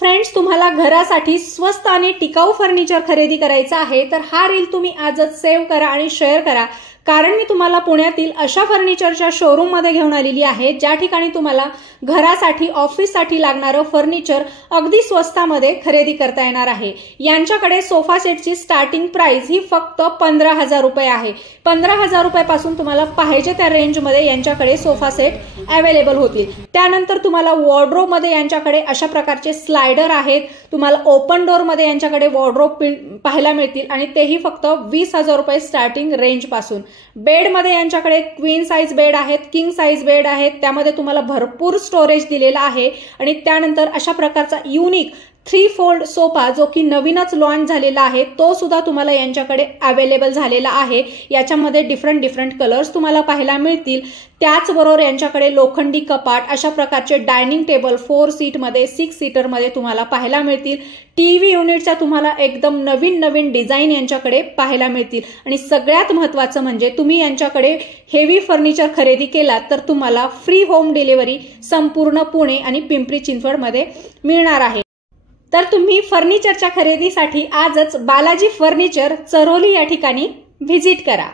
Friends, तुम्हाला घरासाठी स्वस्त आणि टिकाऊ फर्निचर खरेदी करायचं आहे तर हा रील तुम्ही आजच सेव्ह करा आणि शेअर करा, कारण मी तुम्हाला पुण्यातील अशा फर्निचरच्या शोरूम मध्ये घेऊन आलेली आहे ज्या ठिकाणी तुम्हाला घरासाठी ऑफिससाठी लागणारं फर्निचर अगदी स्वस्तामध्ये खरेदी करता येणार आहे। यांच्याकडे सोफा सेटची स्टार्टिंग प्राइस ही फक्त 15,000 रुपये आहे। 15,000 रुपयापासून तुम्हाला पाहिजे त्या रेंजमध्ये यांच्याकडे सोफा सेट अवेलेबल होतील। त्यानंतर तुम्हाला वॉर्डरोब मध्ये यांच्याकडे अशा प्रकारचे स्लाइडर आहेत, तुम्हाला ओपन डोर मध्ये यांच्याकडे वॉर्डरोब पाहायला मिळतील आणि तेही फक्त 20,000 रुपये स्टार्टिंग रेंज पासून। बेड मध्ये यांच्याकडे क्वीन साइज बेड आहेत, किंग साइज बेड आहेत, त्यामध्ये तुम्हाला भरपूर स्टोरेज दिलेला आहे आणि त्यानंतर अशा प्रकारचा युनिक 3 फोल्ड सोफा जो की नवीनच लॉन्च झालेला आहे तो सुद्धा तुम्हाला यांच्याकडे अवेलेबल झालेला आहे। याच्यामध्ये डिफरंट कलर्स तुम्हाला पाहायला मिळतील। त्याचबरोबर यांच्याकडे लोखंडी कपाट, अशा प्रकारचे डायनिंग टेबल 4 सीट मध्ये 6 सीटर मध्ये तुम्हाला पाहायला मिळतील। टीव्ही युनिटच्या तुम्हाला एकदम नवीन डिझाईन यांच्याकडे पाहायला मिळतील आणि सगळ्यात महत्त्वाचं म्हणजे तुम्ही यांच्याकडे हेवी फर्निचर खरेदी केला तर तुम्हाला फ्री होम डिलिव्हरी संपूर्ण पुणे आणि पिंपरी चिंचवड मध्ये मिळणार आहे। तर तुम्ही फर्निचरच्या खरेदीसाठी आजच बालाजी फर्निचर चरोली या ठिकाणी व्हिजिट करा।